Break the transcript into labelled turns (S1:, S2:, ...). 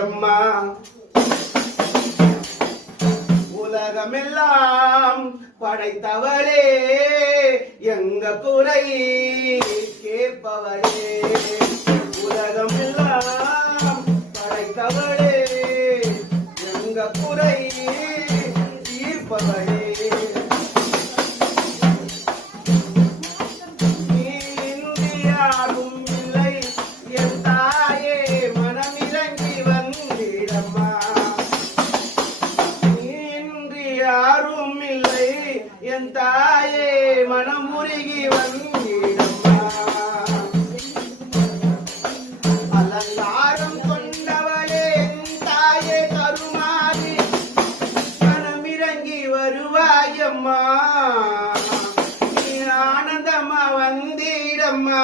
S1: அம்மா உலகமெல்லாம் படைத்தவளே எங்க குறை கேட்பவளே உலகமெல்லாம் படைத்தவளே எங்க குறை என் தாயே மனம் உருகி வந்திடம்மா அலங்காரம் கொண்டவளே என் தாயே கருமாறி மனம் வருவாயம்மா. நீ ஆனந்தமா வந்திடம்மா